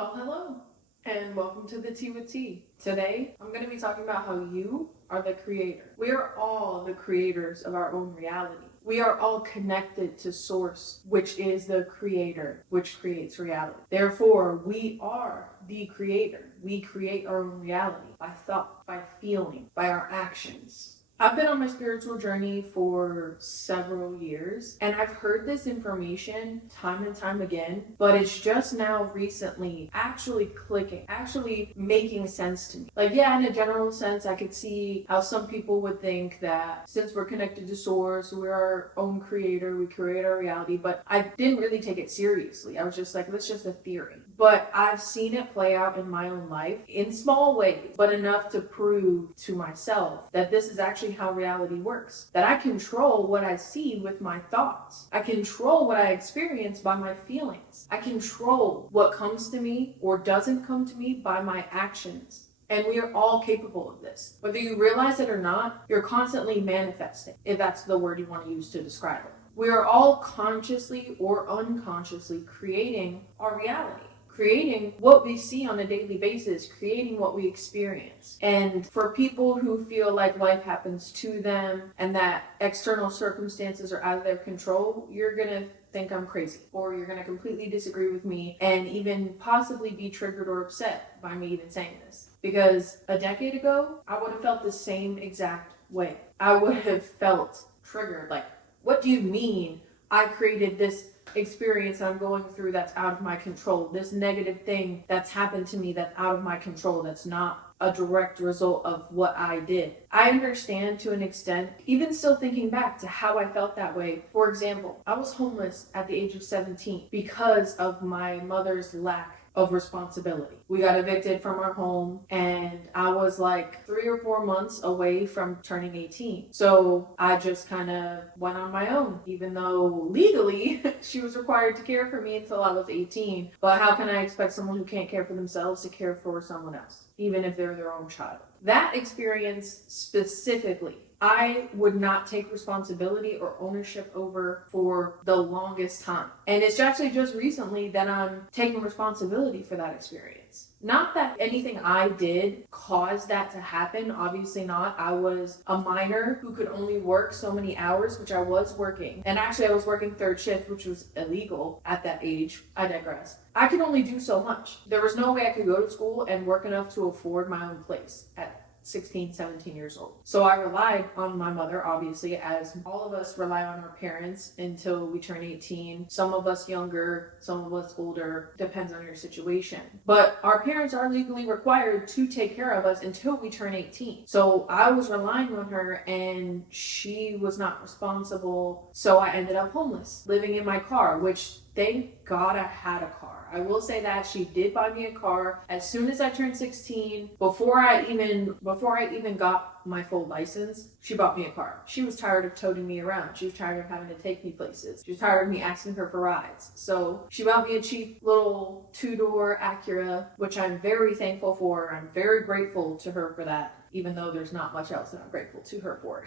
Well, hello, and welcome to the Tea with Tea. Today, I'm going to be talking about how you are the creator. We are all the creators of our own reality. We are all connected to Source, which is the creator, which creates reality. Therefore, we are the creator. We create our own reality by thought, by feeling, by our actions. I've been on my spiritual journey for several years, and I've heard this information time and time again, but it's just now recently actually clicking, actually making sense to me. Like, yeah, in a general sense, I could see how some people would think that since we're connected to Source, we're our own creator, we create our reality, but I didn't really take it seriously. I was just like, that's just a theory. But I've seen it play out in my own life in small ways, but enough to prove to myself that this is actually how reality works. That I control what I see with my thoughts. I control what I experience by my feelings. I control what comes to me or doesn't come to me by my actions. And we are all capable of this. Whether you realize it or not, you're constantly manifesting, if that's the word you want to use to describe it. We are all consciously or unconsciously creating our reality. Creating what we see on a daily basis, creating what we experience. And for people who feel like life happens to them and that external circumstances are out of their control, you're gonna think I'm crazy, or you're gonna completely disagree with me and even possibly be triggered or upset by me even saying this. Because a decade ago, I would have felt the same exact way. I would have felt triggered, like, what do you mean I created this experience I'm going through that's out of my control, this negative thing that's happened to me that's out of my control, that's not a direct result of what I did. I understand to an extent, even still thinking back to how I felt that way. For example, I was homeless at the age of 17 because of my mother's lack of responsibility. We got evicted from our home and I was like 3 or 4 months away from turning 18. So I just kind of went on my own, even though legally she was required to care for me until I was 18. But how can I expect someone who can't care for themselves to care for someone else, even if they're their own child? That experience specifically, I would not take responsibility or ownership over for the longest time. And it's actually just recently that I'm taking responsibility for that experience. Not that anything I did caused that to happen, obviously not. I was a minor who could only work so many hours, which I was working. And actually I was working third shift, which was illegal at that age. I digress. I could only do so much. There was no way I could go to school and work enough to afford my own place at 16, 17 years old. So I relied on my mother, obviously, as all of us rely on our parents until we turn 18. Some of us younger, some of us older, depends on your situation. But our parents are legally required to take care of us until we turn 18. So I was relying on her and she was not responsible. So I ended up homeless, living in my car, which thank God I had a car. I will say that she did buy me a car as soon as I turned 16. Before I even got my full license, she bought me a car. She was tired of toting me around. She was tired of having to take me places. She was tired of me asking her for rides. So she bought me a cheap little 2-door Acura, which I'm very thankful for. I'm very grateful to her for that, even though there's not much else that I'm grateful to her for.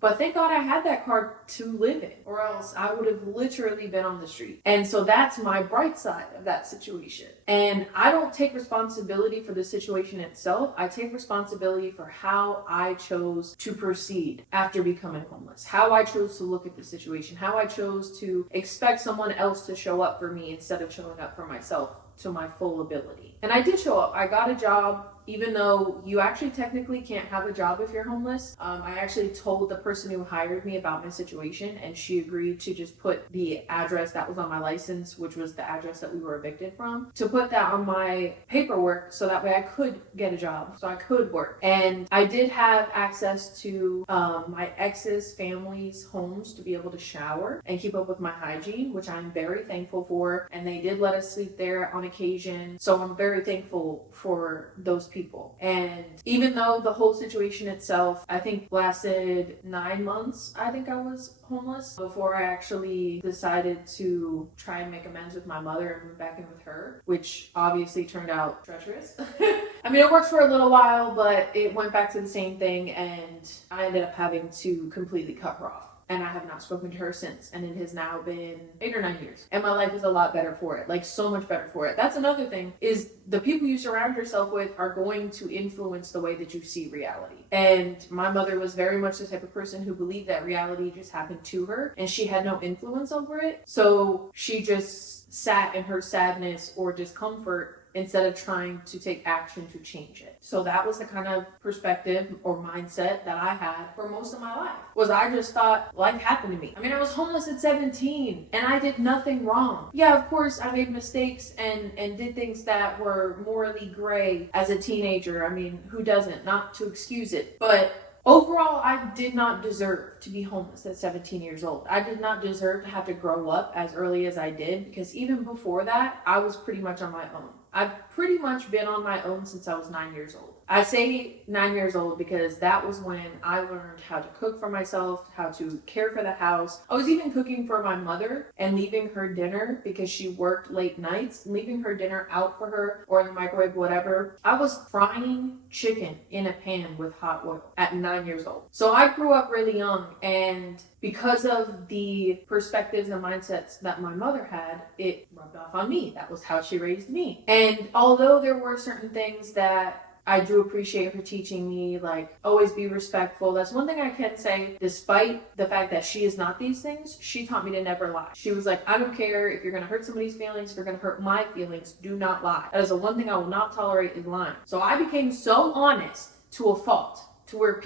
But thank God I had that car to live in, or else I would have literally been on the street. And so that's my bright side of that situation. And I don't take responsibility for the situation itself. I take responsibility for how I chose to proceed after becoming homeless, how I chose to look at the situation, how I chose to expect someone else to show up for me instead of showing up for myself to my full ability. And I did show up. I got a job, even though you actually technically can't have a job if you're homeless. I actually told the person who hired me about my situation, and she agreed to just put the address that was on my license, which was the address that we were evicted from, to put that on my paperwork so that way I could get a job, so I could work. And I did have access to my ex's family's homes to be able to shower and keep up with my hygiene, which I'm very thankful for. And they did let us sleep there on occasion. So I'm very thankful for those people. And even though the whole situation itself, I think lasted 9 months, I think I was homeless before I actually decided to try and make amends with my mother and move back in with her, which obviously turned out treacherous. I mean, it worked for a little while, but it went back to the same thing and I ended up having to completely cut her off. and I have not spoken to her since. And it has now been 8 or 9 years. And my life is a lot better for it. Like, so much better for it. That's another thing, is the people you surround yourself with are going to influence the way that you see reality. And my mother was very much the type of person who believed that reality just happened to her and she had no influence over it. So she just sat in her sadness or discomfort instead of trying to take action to change it. So that was the kind of perspective or mindset that I had for most of my life. Was I just thought life happened to me. I mean, I was homeless at 17 and I did nothing wrong. Yeah, of course I made mistakes and did things that were morally gray as a teenager. I mean, who doesn't? Not to excuse it, but overall, I did not deserve to be homeless at 17 years old. I did not deserve to have to grow up as early as I did, because even before that, I was pretty much on my own. I've pretty much been on my own since I was 9 years old. I say 9 years old because that was when I learned how to cook for myself, how to care for the house. I was even cooking for my mother and leaving her dinner because she worked late nights, leaving her dinner out for her or in the microwave, whatever. I was frying chicken in a pan with hot oil at 9 years old. So I grew up really young, and because of the perspectives and mindsets that my mother had, it rubbed off on me. That was how she raised me. And although there were certain things that I do appreciate her teaching me, like always be respectful. That's one thing I can say, despite the fact that she is not these things, she taught me to never lie. She was like, I don't care if you're going to hurt somebody's feelings, if you're going to hurt my feelings, do not lie. That is the one thing I will not tolerate, is lying. So I became so honest to a fault, to where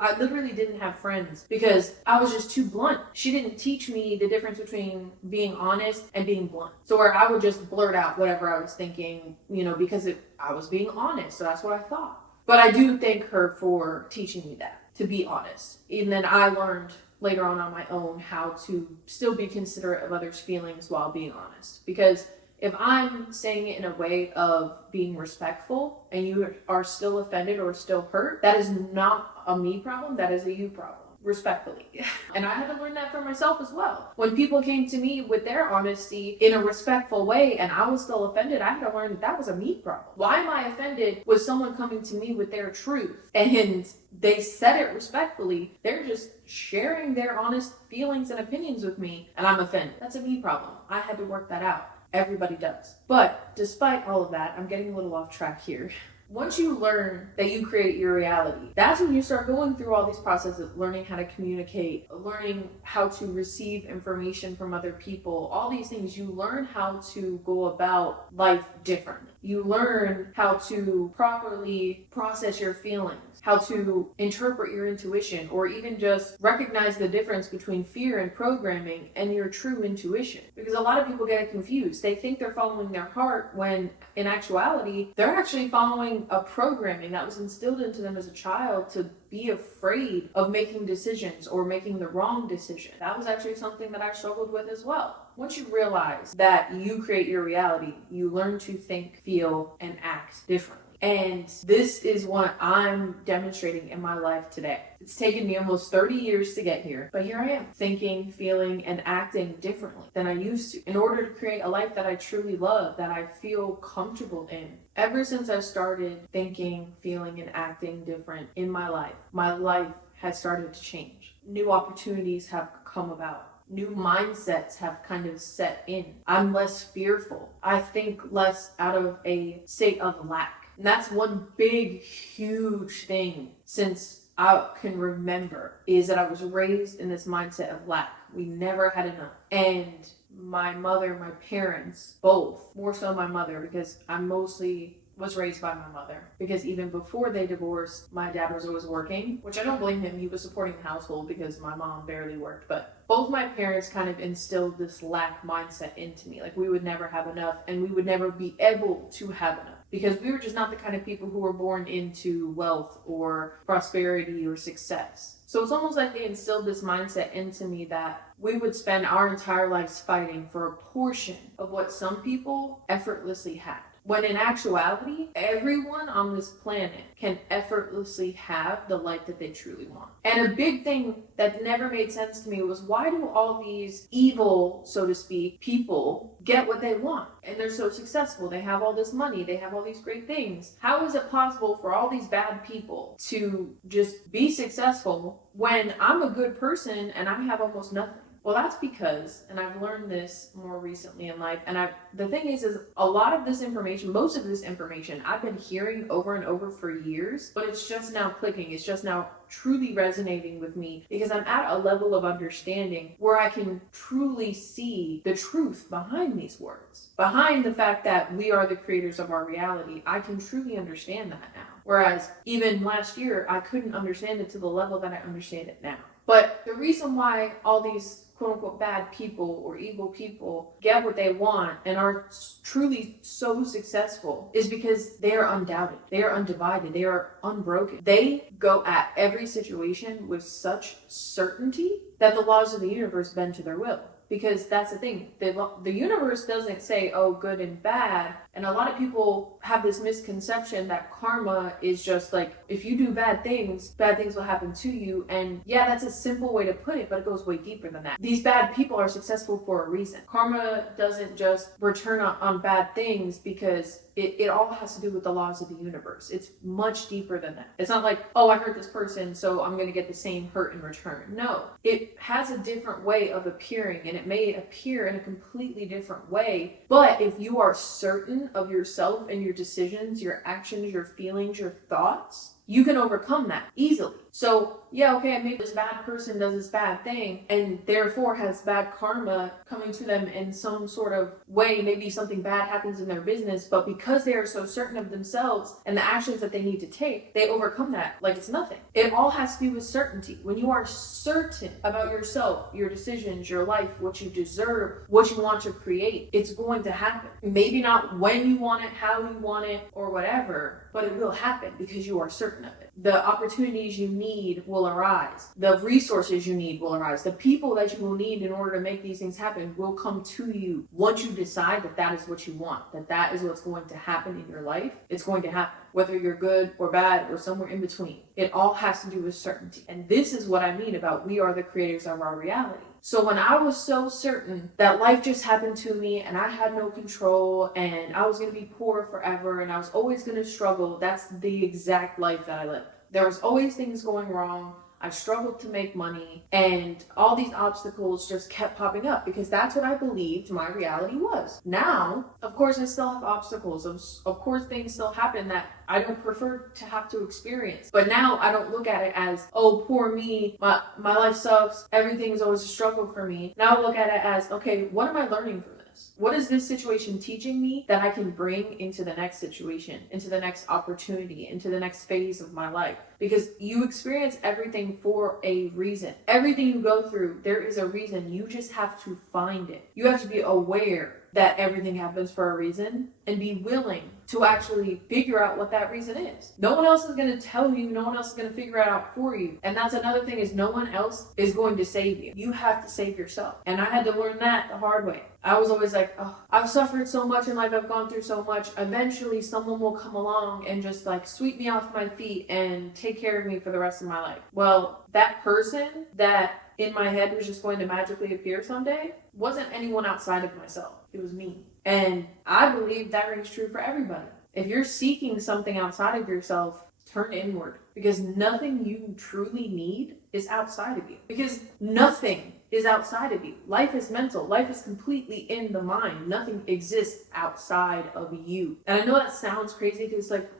I literally didn't have friends because I was just too blunt. She didn't teach me the difference between being honest and being blunt. So where I would just blurt out whatever I was thinking, because I was being honest. So that's what I thought. But I do thank her for teaching me that, to be honest. And then I learned later on my own how to still be considerate of others' feelings while being honest. Because if I'm saying it in a way of being respectful and you are still offended or still hurt, that is not a me problem, that is a you problem. Respectfully. And I had to learn that for myself as well. When people came to me with their honesty in a respectful way and I was still offended, I had to learn that was a me problem. Why am I offended with someone coming to me with their truth and they said it respectfully? They're just sharing their honest feelings and opinions with me and I'm offended. That's a me problem. I had to work that out. Everybody does. But despite all of that, I'm getting a little off track here. Once you learn that you create your reality, that's when you start going through all these processes, learning how to communicate, learning how to receive information from other people, all these things. You learn how to go about life differently. You learn how to properly process your feelings, how to interpret your intuition, or even just recognize the difference between fear and programming and your true intuition. Because a lot of people get it confused. They think they're following their heart when in actuality, they're actually following a programming that was instilled into them as a child to be afraid of making decisions or making the wrong decision. That was actually something that I struggled with as well. Once you realize that you create your reality, you learn to think, feel, and act differently. And this is what I'm demonstrating in my life today. It's taken me almost 30 years to get here, but here I am, thinking, feeling, and acting differently than I used to in order to create a life that I truly love, that I feel comfortable in. Ever since I started thinking, feeling, and acting different in my life has started to change. New opportunities have come about. New mindsets have kind of set in. I'm less fearful. I think less out of a state of lack. And that's one big, huge thing since I can remember, is that I was raised in this mindset of lack. We never had enough. And my mother, my parents, both, more so my mother, because I mostly was raised by my mother, because even before they divorced, my dad was always working, which I don't blame him. He was supporting the household because my mom barely worked. But both my parents kind of instilled this lack mindset into me. Like, we would never have enough and we would never be able to have enough, because we were just not the kind of people who were born into wealth or prosperity or success. So it's almost like they instilled this mindset into me that we would spend our entire lives fighting for a portion of what some people effortlessly had. When in actuality, everyone on this planet can effortlessly have the life that they truly want. And a big thing that never made sense to me was, why do all these evil, so to speak, people get what they want? And they're so successful. They have all this money. They have all these great things. How is it possible for all these bad people to just be successful when I'm a good person and I have almost nothing? Well, that's because, and I've learned this more recently in life, and the thing is a lot of this information, most of this information, I've been hearing over and over for years, but it's just now clicking. It's just now truly resonating with me because I'm at a level of understanding where I can truly see the truth behind these words. Behind the fact that we are the creators of our reality, I can truly understand that now. Whereas even last year, I couldn't understand it to the level that I understand it now. But the reason why all these quote unquote bad people or evil people get what they want and are truly so successful is because they are undoubted, they are undivided, they are unbroken. They go at every situation with such certainty that the laws of the universe bend to their will. Because that's the thing, the universe doesn't say, oh, good and bad. And a lot of people have this misconception that karma is just like, if you do bad things will happen to you. And yeah, that's a simple way to put it, but it goes way deeper than that. These bad people are successful for a reason. Karma doesn't just return on bad things because it all has to do with the laws of the universe. It's much deeper than that. It's not like, oh, I hurt this person, so I'm going to get the same hurt in return. No, it has a different way of appearing, and it may appear in a completely different way. But if you are certain of yourself and your decisions, your actions, your feelings, your thoughts, you can overcome that easily. So yeah, okay, maybe this bad person does this bad thing and therefore has bad karma coming to them in some sort of way. Maybe something bad happens in their business, but because they are so certain of themselves and the actions that they need to take, they overcome that like it's nothing. It all has to do with certainty. When you are certain about yourself, your decisions, your life, what you deserve, what you want to create, it's going to happen. Maybe not when you want it, how you want it, or whatever, but it will happen because you are certain of it. The opportunities you need will arise. The resources you need will arise. The people that you will need in order to make these things happen will come to you once you decide that that is what you want, that that is what's going to happen in your life. It's going to happen, whether you're good or bad or somewhere in between. It all has to do with certainty. And this is what I mean about we are the creators of our reality. So when I was so certain that life just happened to me and I had no control and I was going to be poor forever and I was always going to struggle, that's the exact life that I lived. There was always things going wrong. I struggled to make money and all these obstacles just kept popping up because that's what I believed my reality was. Now, of course, I still have obstacles. Of course, things still happen that I don't prefer to have to experience. But now I don't look at it as, oh, poor me, my life sucks, everything's always a struggle for me. Now I look at it as, okay, what am I learning from this? What is this situation teaching me that I can bring into the next situation, into the next opportunity, into the next phase of my life? Because you experience everything for a reason. Everything you go through, there is a reason. You just have to find it. You have to be aware that everything happens for a reason and be willing to actually figure out what that reason is. No one else is going to tell you. No one else is going to figure it out for you. And that's another thing, is no one else is going to save you. You have to save yourself. And I had to learn that the hard way. I was always like, oh, I've suffered so much in life. I've gone through so much. Eventually someone will come along and just like sweep me off my feet and take care of me for the rest of my life. Well, that person that in my head was just going to magically appear someday wasn't anyone outside of myself. It was me. And I believe that rings true for everybody. If you're seeking something outside of yourself, turn inward, because nothing you truly need is outside of you, because nothing is outside of you. Life is mental. Life is completely in the mind. Nothing exists outside of you. And I know that sounds crazy because it's like,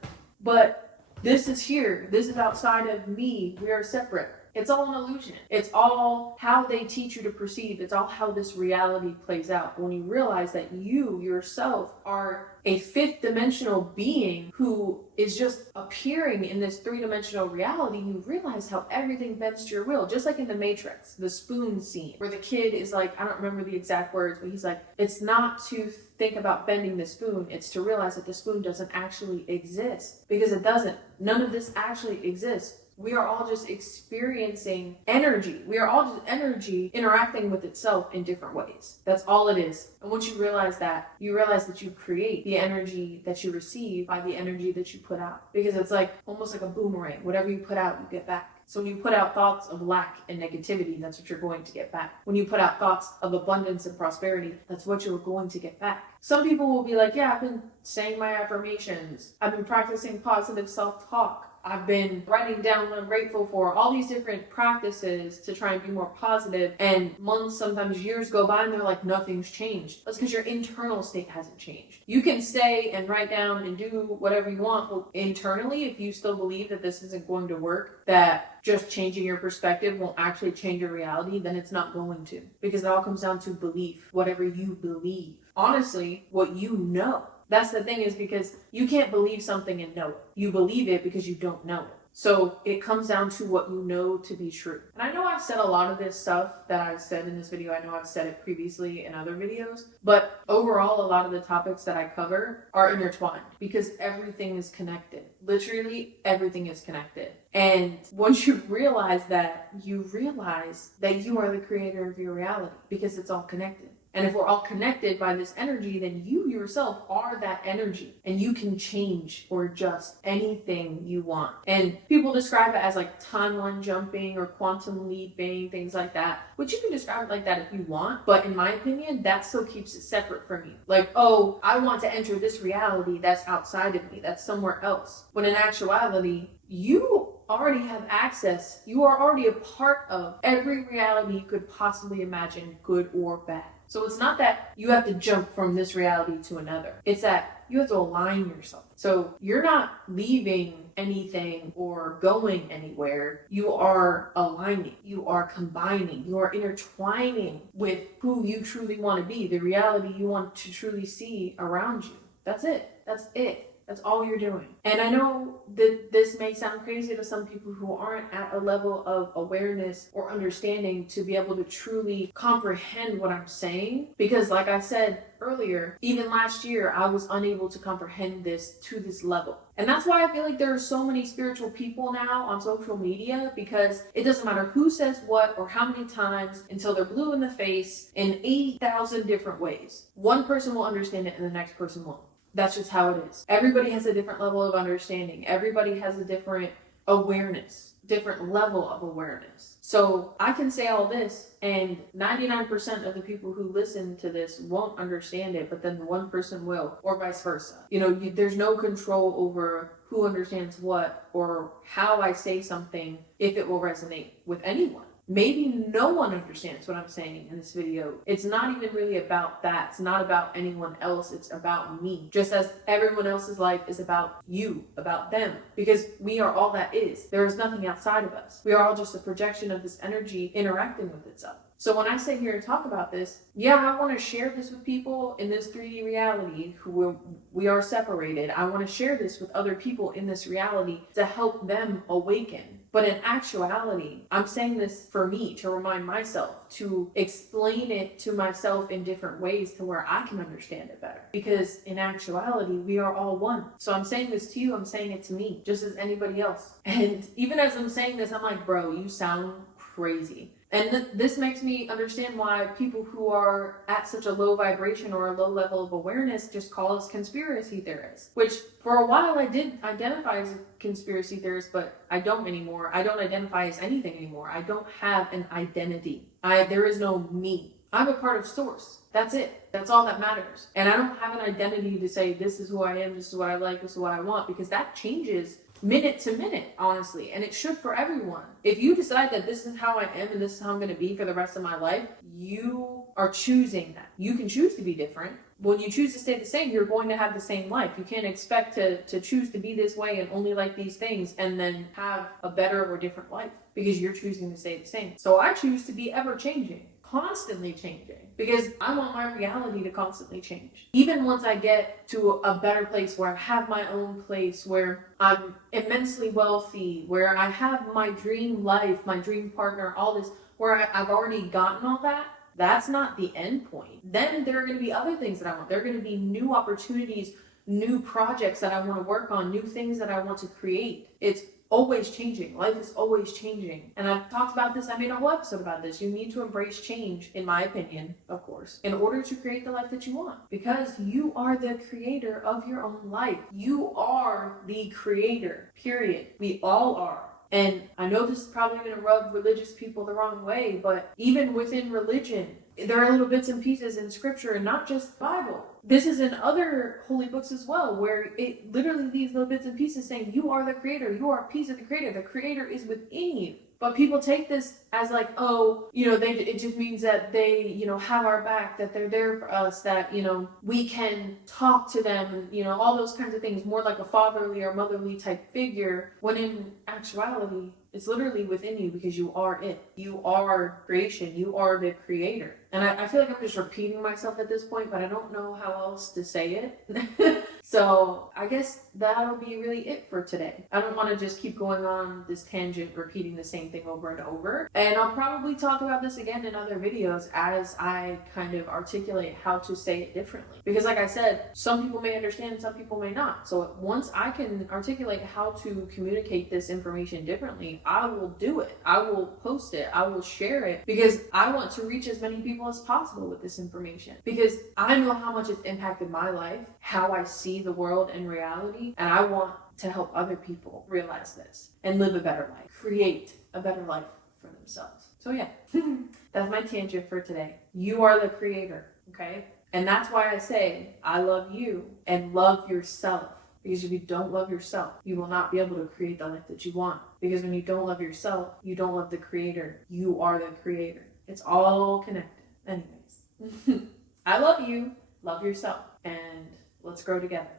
but this is here. This is outside of me. We are separate. It's all an illusion. It's all how they teach you to perceive. It's all how this reality plays out. When you realize that you yourself are a fifth dimensional being who is just appearing in this three-dimensional reality, you realize how everything bends to your will. Just like in The Matrix, the spoon scene, where the kid is like, I don't remember the exact words, but he's like, it's not to think about bending the spoon, it's to realize that the spoon doesn't actually exist. Because it doesn't. None of this actually exists. We are all just experiencing energy. We are all just energy interacting with itself in different ways. That's all it is. And once you realize that, you realize that you create the energy that you receive by the energy that you put out. Because it's like almost like a boomerang. Whatever you put out, you get back. So when you put out thoughts of lack and negativity, that's what you're going to get back. When you put out thoughts of abundance and prosperity, that's what you're going to get back. Some people will be like, yeah, I've been saying my affirmations. I've been practicing positive self-talk. I've been writing down what I'm grateful for, all these different practices to try and be more positive. And months, sometimes years go by and they're like, nothing's changed. That's because your internal state hasn't changed. You can say and write down and do whatever you want, but internally, if you still believe that this isn't going to work, that just changing your perspective won't actually change your reality, then it's not going to. Because it all comes down to belief, whatever you believe. Honestly, what you know. That's the thing, is because you can't believe something and know it. You believe it because you don't know it. So it comes down to what you know to be true. And I know I've said a lot of this stuff that I've said in this video. I know I've said it previously in other videos, but overall, a lot of the topics that I cover are intertwined because everything is connected. Literally everything is connected. And once you realize that, you are the creator of your reality because it's all connected. And if we're all connected by this energy, then you yourself are that energy and you can change or adjust anything you want. And people describe it as like timeline jumping or quantum leaping, things like that, which you can describe it like that if you want. But in my opinion, that still keeps it separate from you. Like, oh, I want to enter this reality that's outside of me, that's somewhere else. When in actuality, you already have access. You are already a part of every reality you could possibly imagine, good or bad. So it's not that you have to jump from this reality to another. It's that you have to align yourself. So you're not leaving anything or going anywhere. You are aligning. You are combining. You are intertwining with who you truly want to be, the reality you want to truly see around you. That's it. That's it. That's all you're doing. And I know that this may sound crazy to some people who aren't at a level of awareness or understanding to be able to truly comprehend what I'm saying. Because like I said earlier, even last year, I was unable to comprehend this to this level. And that's why I feel like there are so many spiritual people now on social media, because it doesn't matter who says what or how many times until they're blue in the face in 80,000 different ways. One person will understand it and the next person won't. That's just how it is. Everybody has a different level of understanding. Everybody has a different awareness, different level of awareness. So I can say all this and 99% of the people who listen to this won't understand it, but then the one person will, or vice versa. There's no control over who understands what or how I say something, if it will resonate with anyone. Maybe no one understands what I'm saying in this video. It's not even really about that. It's not about anyone else. It's about me. Just as everyone else's life is about you, about them. Because we are all that is. There is nothing outside of us. We are all just a projection of this energy interacting with itself. So when I sit here and talk about this, yeah, I want to share this with people in this 3D reality who we are separated. I want to share this with other people in this reality to help them awaken. But in actuality, I'm saying this for me, to remind myself, to explain it to myself in different ways to where I can understand it better. Because in actuality, we are all one. So I'm saying this to you, I'm saying it to me, just as anybody else. And even as I'm saying this, I'm like, bro, you sound crazy. And this makes me understand why people who are at such a low vibration or a low level of awareness just call us conspiracy theorists. Which, for a while, I did identify as a conspiracy theorist, but I don't anymore. I don't identify as anything anymore. I don't have an identity. There is no me. I'm a part of Source. That's it. That's all that matters. And I don't have an identity to say, this is who I am, this is what I like, this is what I want, because that changes minute to minute, honestly, and it should for everyone. If you decide that this is how I am and this is how I'm going to be for the rest of my life, you are choosing that. You can choose to be different. When you choose to stay the same, you're going to have the same life. You can't expect to choose to be this way and only like these things and then have a better or different life because you're choosing to stay the same. So I choose to be ever changing, constantly changing, because I want my reality to constantly change. Even once I get to a better place where I have my own place, where I'm immensely wealthy, where I have my dream life, my dream partner, all this, where I've already gotten all that, that's not the end point. Then there are going to be other things that I want. There are going to be new opportunities, new projects that I want to work on, new things that I want to create. It's always changing. Life is always changing. And I've talked about this. I made a whole episode about this. You need to embrace change, in my opinion, of course, in order to create the life that you want. Because you are the creator of your own life. You are the creator, period. We all are. And I know this is probably going to rub religious people the wrong way, but even within religion, there are little bits and pieces in scripture, and not just the Bible. This is in other holy books as well, where it literally these little bits and pieces saying you are the creator, you are a piece of the creator, the creator is within you. But people take this as like, oh, it just means that they, have our back, that they're there for us, that, we can talk to them, and, all those kinds of things, more like a fatherly or motherly type figure, when in actuality, it's literally within you because you are it. You are creation. You are the creator. And I feel like I'm just repeating myself at this point, but I don't know how else to say it. So I guess that'll be really it for today. I don't want to just keep going on this tangent, repeating the same thing over and over. And I'll probably talk about this again in other videos as I kind of articulate how to say it differently. Because like I said, some people may understand, some people may not. So once I can articulate how to communicate this information differently, I will do it. I will post it. I will share it because I want to reach as many people as possible with this information. Because I know how much it's impacted my life, how I see the world and reality, and I want to help other people realize this and live a better life, create a better life for themselves. So yeah, that's my tangent for today. You are the creator, okay? And that's why I say I love you and love yourself. Because if you don't love yourself, you will not be able to create the life that you want. Because when you don't love yourself, you don't love the creator. You are the creator. It's all connected. Anyways, I love you, love yourself, and let's grow together.